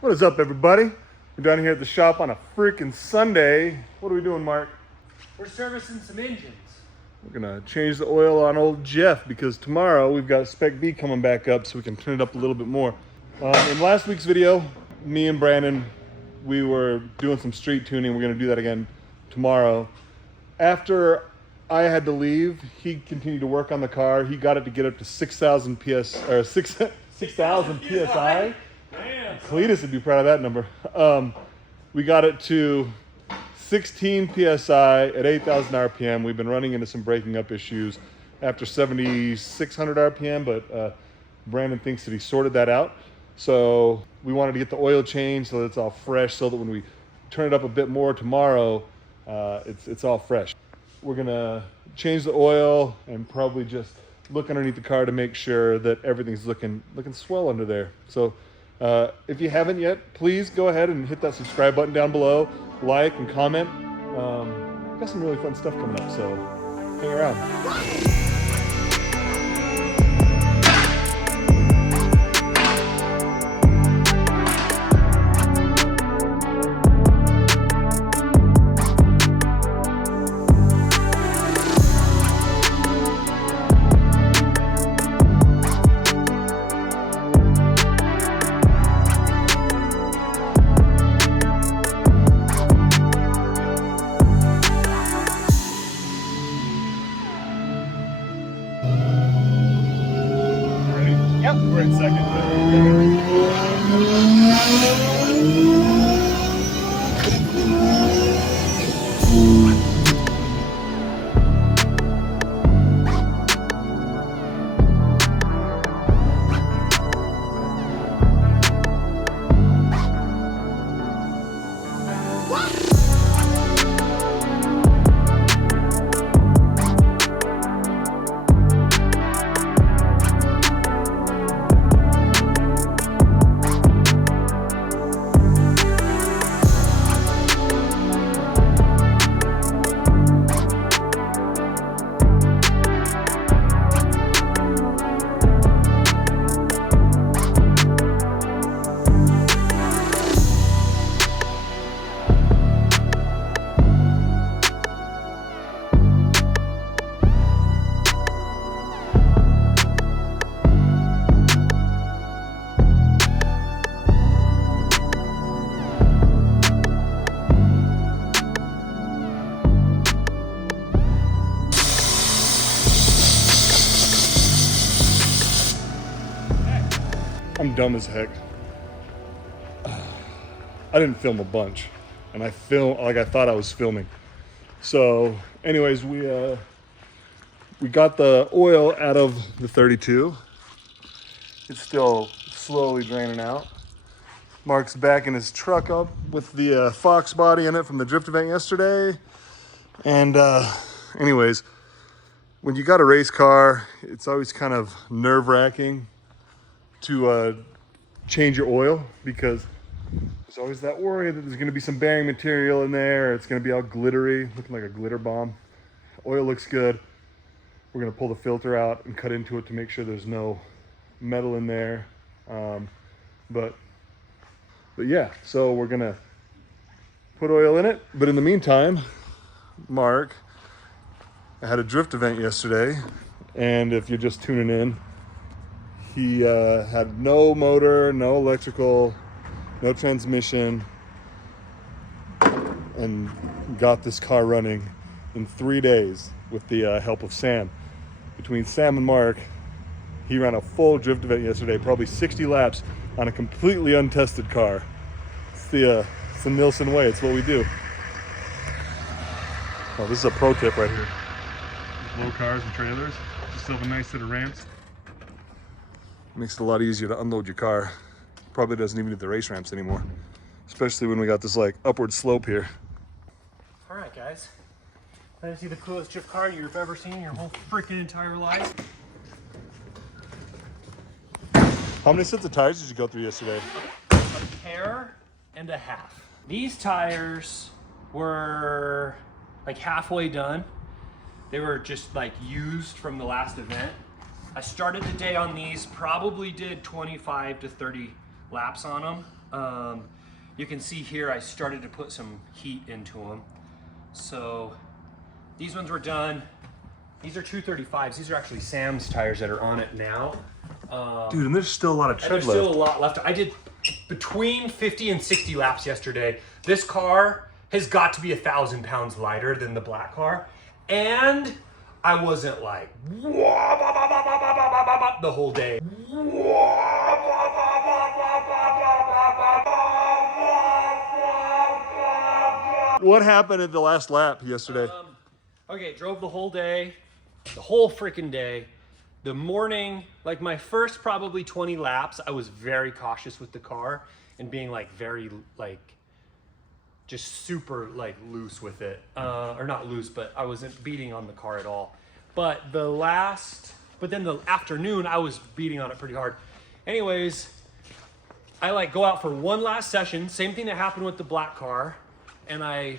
What is up, everybody? We're down here at the shop on a freaking Sunday. What are we doing, Mark? We're servicing some engines. We're gonna change the oil on old Jeff because tomorrow we've got Spec B coming back up so we can turn it up a little bit more. In last week's video, me and Brandon, we were doing some street tuning. We're gonna do that again tomorrow. After I had to leave, he continued to work on the car. He got it to get up to 6,000 PS or 6,000 PSI. Man. Cletus would be proud of that number. We got it to 16 PSI at 8,000 RPM. We've been running into some breaking up issues after 7,600 RPM, but Brandon thinks that he sorted that out. So we wanted to get the oil changed so that it's all fresh, so that when we turn it up a bit more tomorrow, it's all fresh. We're gonna change the oil and probably just look underneath the car to make sure that everything's looking swell under there. So if you haven't yet, please go ahead and hit that subscribe button down below, like and comment. Got some really fun stuff coming up, so hang around. Yep. We're in second. I'm dumb as heck. I didn't film a bunch, and I filmed like I thought I was filming. So, anyways, we got the oil out of the 32. It's still slowly draining out. Mark's backing his truck up with the Fox body in it from the drift event yesterday. And anyways, when you got a race car, it's always kind of nerve-wracking to change your oil, because there's always that worry that there's going to be some bearing material in there, or it's going to be all glittery, looking like a glitter bomb. Oil looks good. We're going to pull the filter out and cut into it to make sure there's no metal in there. But yeah, so we're going to put oil in it. But in the meantime, Mark, I had a drift event yesterday, and if you're just tuning in, he had no motor, no electrical, no transmission, and got this car running in 3 days with the help of Sam. Between Sam and Mark, he ran a full drift event yesterday, probably 60 laps on a completely untested car. It's the Nilsson way. It's what we do. Oh, this is a pro tip right here. Low cars and trailers, just have a nice set of ramps. Makes it a lot easier to unload your car. Probably doesn't even need the race ramps anymore, especially when we got this like upward slope here. All right, guys. Let me see the coolest drift car you've ever seen in your whole freaking entire life. How many sets of tires did you go through yesterday? A pair and a half. These tires were like halfway done. They were just like used from the last event. I started the day on these, probably did 25 to 30 laps on them. You can see here I started to put some heat into them. So these ones were done. These are 235s. These are actually Sam's tires that are on it now. Dude, and there's still a lot of And tread there's left. still a lot left. I did between 50 and 60 laps yesterday. This car has got to be 1,000 pounds lighter than the black car. And I wasn't like the whole day. What happened at the last lap yesterday? Okay, drove the whole day, the whole freaking day. The morning, like my first probably 20 laps, I was very cautious with the car and being like very like just super like loose with it. Or not loose, but I wasn't beating on the car at all. But then the afternoon I was beating on it pretty hard. Anyways, I like go out for one last session, same thing that happened with the black car, and I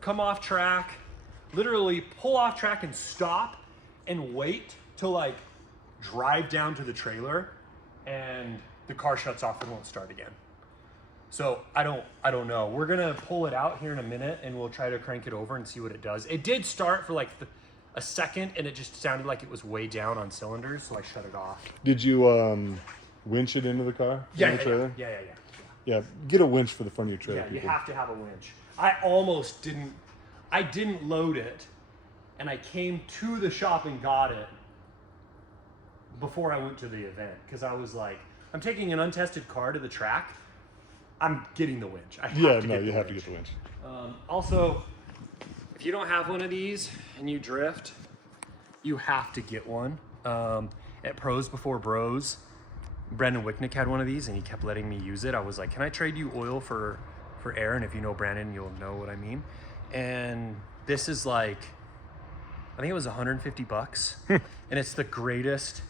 come off track, literally pull off track and stop and wait to like drive down to the trailer, and the car shuts off and won't start again. So I don't know. We're gonna pull it out here in a minute and we'll try to crank it over and see what it does. It did start for like a second and it just sounded like it was way down on cylinders, so I shut it off. Did you winch it into the car? Yeah, In the trailer? yeah. Get a winch for the front of your trailer. Yeah, you people. have to have a winch. I didn't load it, and I came to the shop and got it before I went to the event, because I was like, I'm taking an untested car to the track. I'm getting the winch. You have to get the winch. Also, if you don't have one of these and you drift, you have to get one. At Pros Before Bros, Brandon Wicknick had one of these and he kept letting me use it. I was like, can I trade you oil for air? And if you know Brandon, you'll know what I mean. And this is like, I think it was $150. And it's the greatest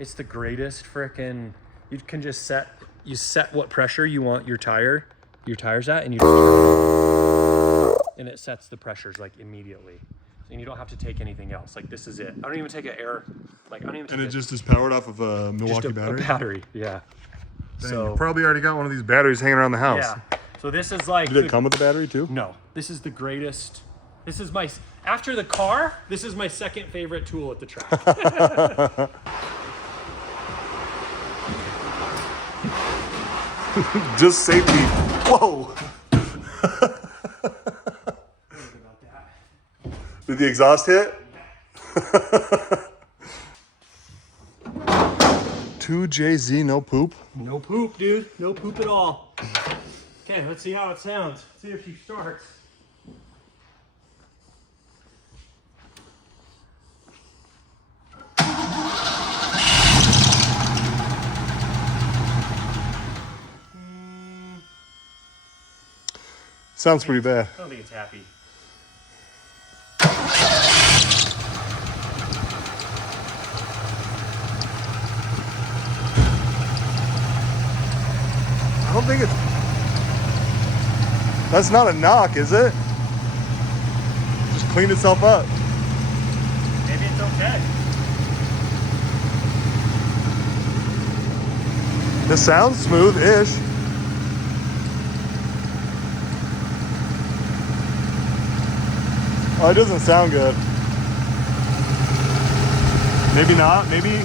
frickin', you can just set what pressure you want your tires at, and and it sets the pressures like immediately. And you don't have to take anything else. Like this is it. I don't even take an air, like I don't even take And it just is powered off of a Milwaukee battery? A battery, yeah. Dang, So you probably already got one of these batteries hanging around the house. yeah. So this is like Did it come with a battery too? No. This is the greatest. This is my, after the car, this is my second favorite tool at the track. Just safety. Whoa! Did the exhaust hit? 2JZ, no poop? No poop, dude. No poop at all. Okay, let's see how it sounds. See if she starts. Sounds pretty bad. I don't think it's happy. I don't think it's... That's not a knock, is it? Just cleaned itself up. Maybe it's okay. This sounds smooth-ish. Oh, it doesn't sound good. Maybe not, maybe...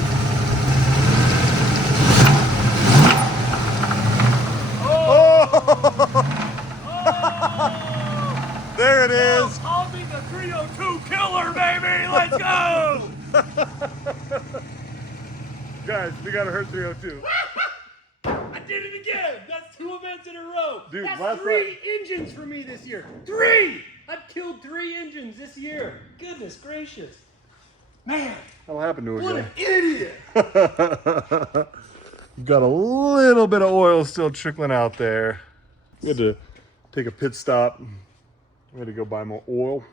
There it is. I'll be the 302 killer, baby. Let's go. Guys, we got a Hurt 302. I did it again. That's 2 events in a row. Dude, that's last 3 engines for me this year. 3. I've killed 3 engines this year. Goodness gracious. Man, That'll happen to a what guy. an idiot. Got a little bit of oil still trickling out there. We had to take a pit stop. We had to go buy more oil.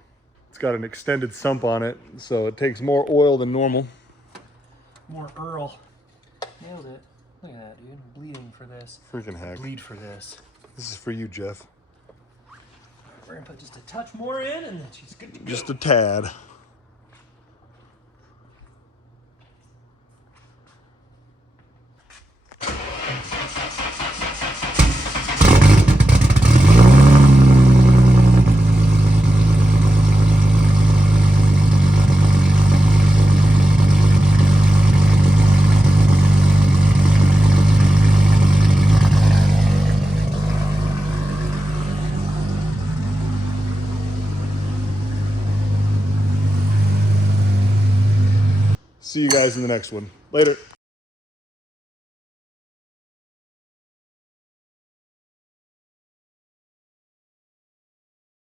It's got an extended sump on it, so it takes more oil than normal. More Earl. Nailed it. Look at that, dude. I'm bleeding for this. Freaking heck. Bleed for this. This is for you, Jeff. We're gonna put just a touch more in and then she's good to go. Just a tad. see you guys in the next one. Later.